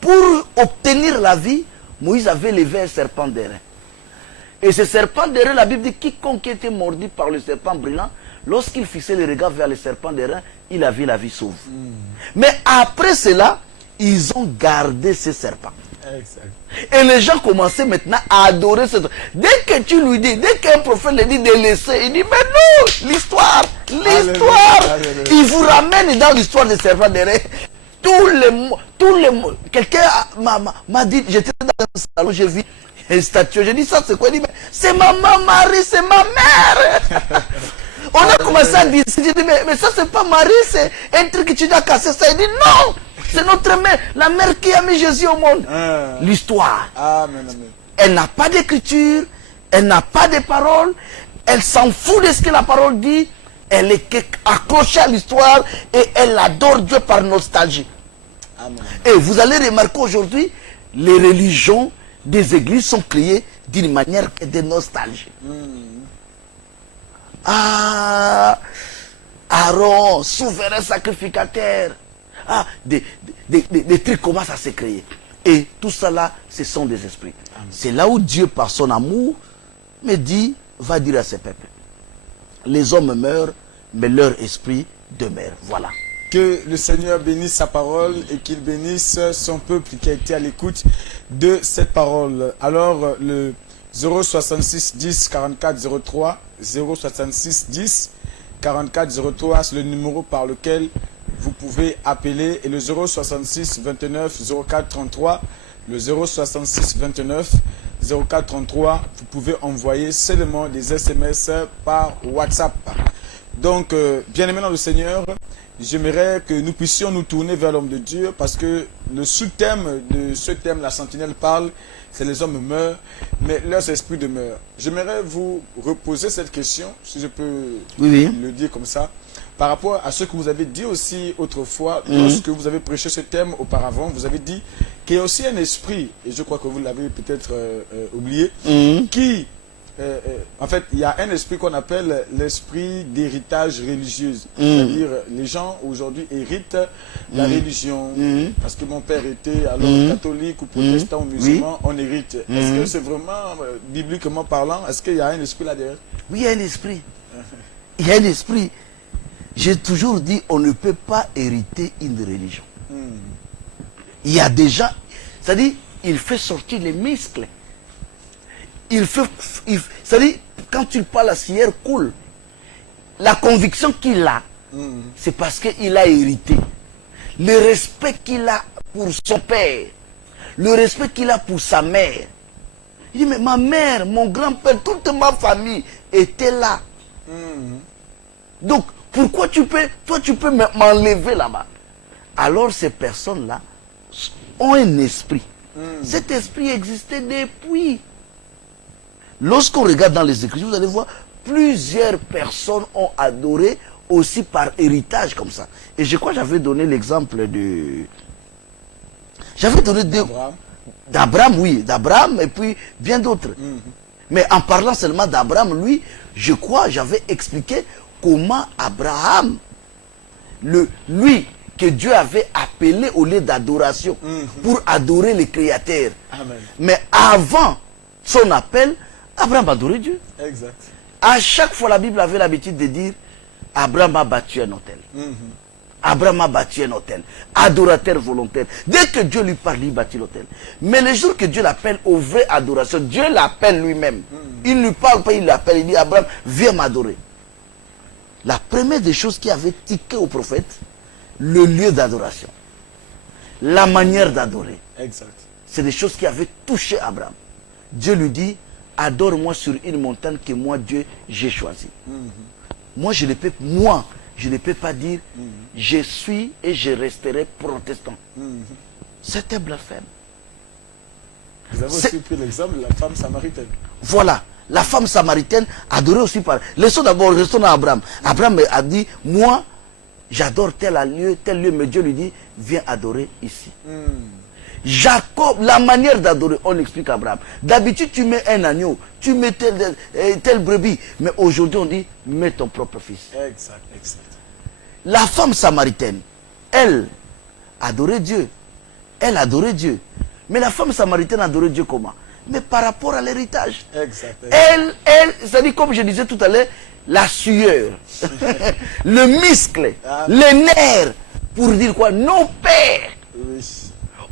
Pour obtenir la vie, Moïse avait levé un serpent d'airain. Et ce serpent d'airain, la Bible dit, quiconque était mordu par le serpent brillant, lorsqu'il fixait le regard vers le serpent d'airain, il avait la vie sauve. Mais après cela, ils ont gardé ce serpent. Exact. Et les gens commençaient maintenant à adorer ce serpent. Dès que tu lui dis, dès qu'un prophète lui dit de laisser, il dit, mais non, l'histoire, Alléluia. il vous ramène dans l'histoire du serpent d'airain. Quelqu'un m'a dit, j'étais dans un salon, j'ai vu une statue, j'ai dit ça c'est quoi? Il dit, mais c'est maman Marie, c'est ma mère. On a commencé à dire, j'ai dit, mais ça c'est pas Marie, c'est un truc que tu dois casser ça. Il dit non, c'est notre mère, la mère qui a mis Jésus au monde. L'histoire. Amen, amen. Elle n'a pas d'écriture, elle n'a pas de paroles, elle s'en fout de ce que la parole dit, elle est accrochée à l'histoire et elle adore Dieu par nostalgie. Amen. Et vous allez remarquer aujourd'hui, les religions des églises sont créées d'une manière de nostalgie. Ah, Aaron, souverain sacrificateur. Ah, des trucs commencent à se créer. Et tout ça là, ce sont des esprits. C'est là où Dieu, par son amour, me dit, va dire à ses peuples, les hommes meurent, mais leur esprit demeure. Voilà. Que le Seigneur bénisse sa parole et qu'il bénisse son peuple qui a été à l'écoute de cette parole. Alors, le 066 10 44 03, 066 10 44 03, c'est le numéro par lequel vous pouvez appeler. Et le 066 29 04 33, le 066 29 04 33, vous pouvez envoyer seulement des SMS par WhatsApp. Donc, bien-aimés dans le Seigneur, j'aimerais que nous puissions nous tourner vers l'homme de Dieu parce que le sous-thème de ce thème, la sentinelle parle, c'est les hommes meurent, mais leurs esprits demeurent. J'aimerais vous reposer cette question, si je peux le dire comme ça, par rapport à ce que vous avez dit aussi autrefois, lorsque vous avez prêché ce thème auparavant, vous avez dit qu'il y a aussi un esprit, et je crois que vous l'avez peut-être oublié, qui... en fait, il y a un esprit qu'on appelle l'esprit d'héritage religieux. C'est-à-dire, les gens aujourd'hui héritent la religion. Parce que mon père était alors catholique ou protestant ou musulman, on hérite. Est-ce que c'est vraiment, bibliquement parlant, est-ce qu'il y a un esprit là-derrière? Oui, il y a un esprit. Il y a un esprit. J'ai toujours dit, on ne peut pas hériter une religion. Il y a déjà, c'est-à-dire, il fait sortir les muscles. C'est-à-dire, quand tu parles, la sueur coule. La conviction qu'il a, c'est parce qu'il a hérité. Le respect qu'il a pour son père, le respect qu'il a pour sa mère. Il dit, mais ma mère, mon grand-père, toute ma famille était là. Donc, pourquoi tu peux m'enlever là-bas? Alors, ces personnes-là ont un esprit. Cet esprit existait depuis. Lorsqu'on regarde dans les Écritures, vous allez voir, plusieurs personnes ont adoré aussi par héritage comme ça. Et je crois que j'avais donné l'exemple de... J'avais donné d'Abraham, oui, d'Abraham et puis bien d'autres. Mais en parlant seulement d'Abraham, lui, je crois, j'avais expliqué comment Abraham, lui, que Dieu avait appelé au lieu d'adoration, pour adorer le Créateur. Amen. Mais avant son appel, Abraham adorait Dieu. Exact. À chaque fois, la Bible avait l'habitude de dire, Abraham a bâti un autel. Abraham a bâti un autel. Adorateur volontaire. Dès que Dieu lui parle, il bâtit l'autel. Mais le jour que Dieu l'appelle aux vraies adorations, Dieu l'appelle lui-même. Il ne lui parle pas, il l'appelle. Il dit, Abraham, viens m'adorer. La première des choses qui avait tiqué au prophète, le lieu d'adoration. La manière d'adorer. Exact. C'est des choses qui avaient touché Abraham. Dieu lui dit, adore-moi sur une montagne que moi, Dieu, j'ai choisie. Moi, je ne peux pas dire, je suis et je resterai protestant. C'est un blasphème. Vous avez aussi pris l'exemple de la femme samaritaine. Voilà. La femme samaritaine adorait aussi par... Laissons d'abord, restons à Abraham. Abraham a dit, moi, j'adore tel lieu, mais Dieu lui dit, viens adorer ici. Jacob, la manière d'adorer, on explique à Abraham. D'habitude, tu mets un agneau, tu mets tel brebis, mais aujourd'hui, on dit, mets ton propre fils. Exact, exact. La femme samaritaine, elle adorait Dieu. Elle adorait Dieu. Mais la femme samaritaine adorait Dieu comment? Mais par rapport à l'héritage. Exact. Elle, c'est-à-dire, comme je disais tout à l'heure, la sueur, le muscle, les nerfs, pour dire quoi? Nos pères. Oui.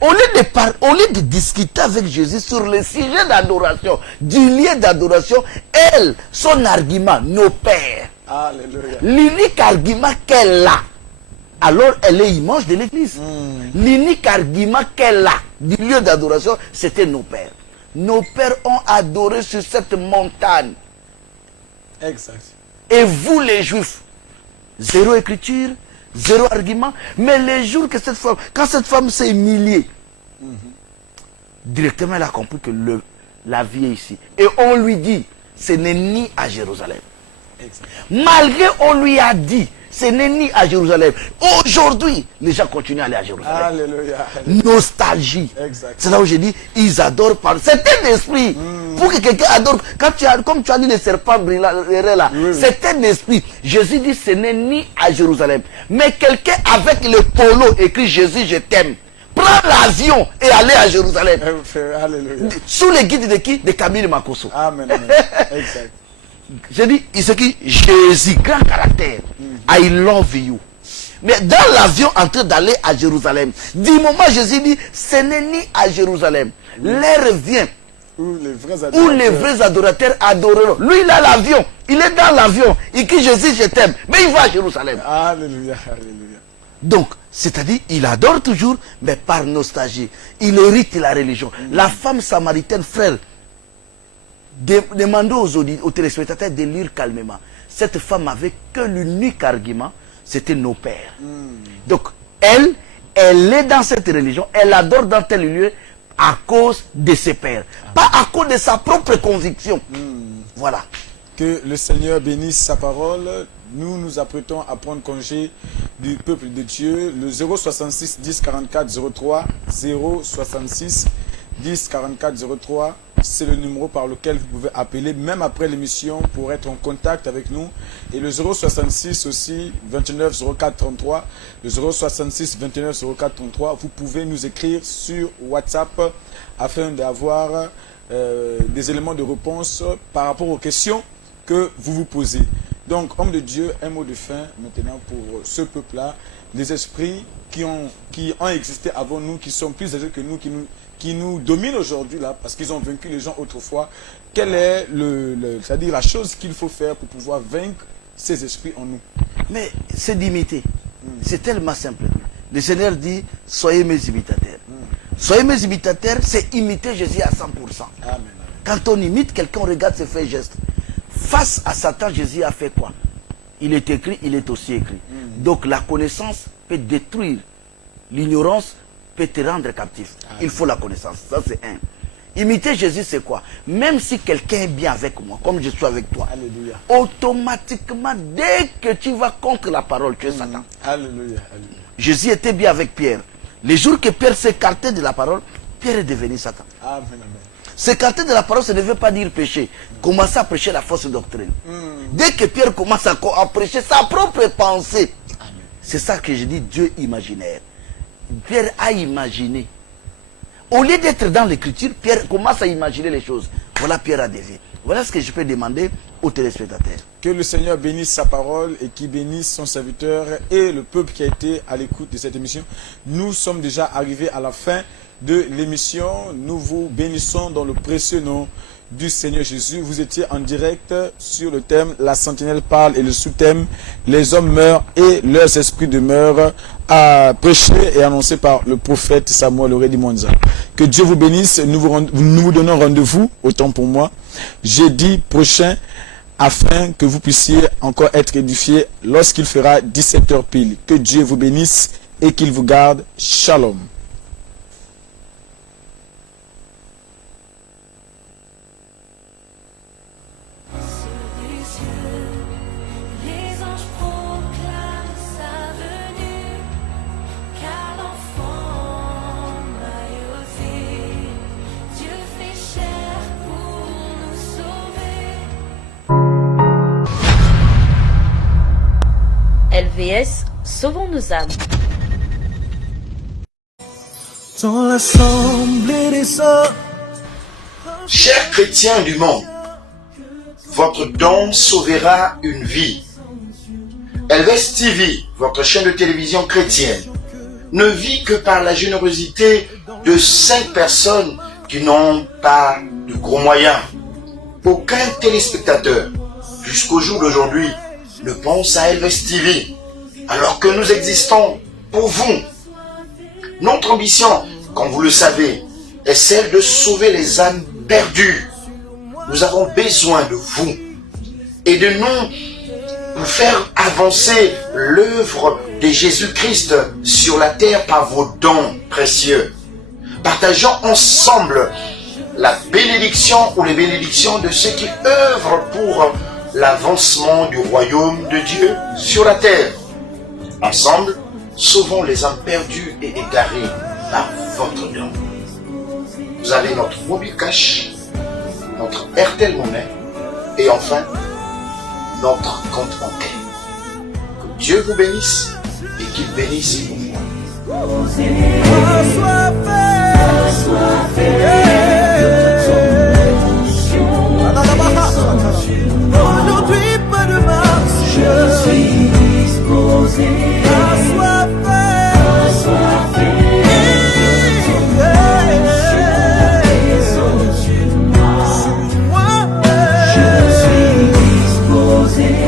Au lieu de discuter avec Jésus sur le sujet d'adoration, du lieu d'adoration, elle, son argument, nos pères, Alléluia. l'unique argument qu'elle a, alors elle est image de l'église. L'unique argument qu'elle a du lieu d'adoration, c'était nos pères. Nos pères ont adoré sur cette montagne. Exact. Et vous les juifs, zéro écriture, zéro argument. Mais les jours que cette femme, quand cette femme s'est humiliée, directement elle a compris que la vie est ici. Et on lui dit, ce n'est ni à Jérusalem. Exact. Malgré on lui a dit, ce n'est ni à Jérusalem. Aujourd'hui, les gens continuent à aller à Jérusalem. Alléluia. Nostalgie. Exact. C'est là où j'ai dit, ils adorent par... C'est un esprit. Pour que quelqu'un adore, comme tu as dit le serpent brillant là, Oui, oui. c'est un esprit. Jésus dit, ce n'est ni à Jérusalem. Mais quelqu'un avec le polo écrit, Jésus, je t'aime. Prends l'avion et allez à Jérusalem. Alléluia. Sous les guides de qui? De Camille Makosso. Amen. Amen. Exact. J'ai dit, il se dit, Jésus, grand caractère. I love you. Mais dans l'avion en train d'aller à Jérusalem, du moment Jésus dit, ce n'est ni à Jérusalem. L'heure vient Où où les vrais adorateurs adoreront. Lui, il a l'avion. Il est dans l'avion. Il dit, Jésus, je t'aime. Mais il va à Jérusalem. Alléluia. Alléluia. Donc, c'est-à-dire, il adore toujours, mais par nostalgie. Il hérite la religion. La femme samaritaine, frère, demandez aux téléspectateurs de lire calmement. Cette femme avait que l'unique argument, c'était nos pères. Donc, elle est dans cette religion, elle adore dans tel lieu à cause de ses pères. Pas à cause de sa propre conviction. Voilà. Que le Seigneur bénisse sa parole. Nous nous apprêtons à prendre congé du peuple de Dieu. Le 066 10 44 03 066 10 44 03, c'est le numéro par lequel vous pouvez appeler même après l'émission pour être en contact avec nous. Et le 066 aussi 29 04 33, le 066 29 04 33, vous pouvez nous écrire sur WhatsApp afin d'avoir des éléments de réponse par rapport aux questions que vous vous posez. Donc, homme de Dieu, un mot de fin maintenant pour ce peuple-là, les esprits qui ont existé avant nous, qui sont plus âgés que nous, qui nous dominent aujourd'hui là, parce qu'ils ont vaincu les gens autrefois. Quelle est c'est-à-dire la chose qu'il faut faire pour pouvoir vaincre ces esprits en nous? Mais c'est d'imiter. C'est tellement simple. Le Seigneur dit, soyez mes imitateurs. Soyez mes imitateurs, c'est imiter Jésus à 100%. Amen. Quand on imite quelqu'un, on regarde ses faits et gestes. Face à Satan, Jésus a fait quoi? Il est écrit, il est aussi écrit. Donc la connaissance peut détruire. L'ignorance peut te rendre captif. Il faut la connaissance. Ça, c'est un. Imiter Jésus, c'est quoi? Même si quelqu'un est bien avec moi, comme je suis avec toi, Alléluia. automatiquement, dès que tu vas contre la parole, tu es Satan. Alléluia. Alléluia. Jésus était bien avec Pierre. Les jours que Pierre s'écartait de la parole, Pierre est devenu Satan. Amen. Amen. S'écarter de la parole, ça ne veut pas dire péché. Commencer à prêcher la fausse doctrine. Dès que Pierre commence à prêcher sa propre pensée, c'est ça que je dis, Dieu imaginaire. Pierre a imaginé. Au lieu d'être dans l'écriture, Pierre commence à imaginer les choses. Voilà, Pierre a dévié. Voilà ce que je peux demander aux téléspectateurs. Que le Seigneur bénisse sa parole et qu'il bénisse son serviteur et le peuple qui a été à l'écoute de cette émission. Nous sommes déjà arrivés à la fin de l'émission. Nous vous bénissons dans le précieux nom du Seigneur Jésus. Vous étiez en direct sur le thème La Sentinelle parle et le sous-thème Les hommes meurent et leurs esprits demeurent, à prêcher et annoncé par le prophète Samuel Aurédi Mwanza. Que Dieu vous bénisse. Nous vous donnons rendez-vous, autant pour moi, jeudi prochain, afin que vous puissiez encore être édifiés lorsqu'il fera 17h pile. Que Dieu vous bénisse et qu'il vous garde. Shalom. LVS, sauvons nos âmes. Dans l'assemblée des hommes. Chers chrétiens du monde, votre don sauvera une vie. LVS TV, votre chaîne de télévision chrétienne, ne vit que par la générosité de 5 personnes qui n'ont pas de gros moyens. Aucun téléspectateur, jusqu'au jour d'aujourd'hui, ne pense à LVS TV. alors que nous existons pour vous. Notre ambition, comme vous le savez, est celle de sauver les âmes perdues. Nous avons besoin de vous et de nous faire avancer l'œuvre de Jésus-Christ sur la terre par vos dons précieux. Partageons ensemble la bénédiction ou les bénédictions de ceux qui œuvrent pour l'avancement du royaume de Dieu sur la terre. Ensemble, sauvons les âmes perdues et égarées par votre don. Vous avez notre mobile cash, notre Airtel Money et enfin notre compte bancaire. Que Dieu vous bénisse et qu'il bénisse vos voies. Aujourd'hui, pas de marche. Je suis disposé. Je suis disposé.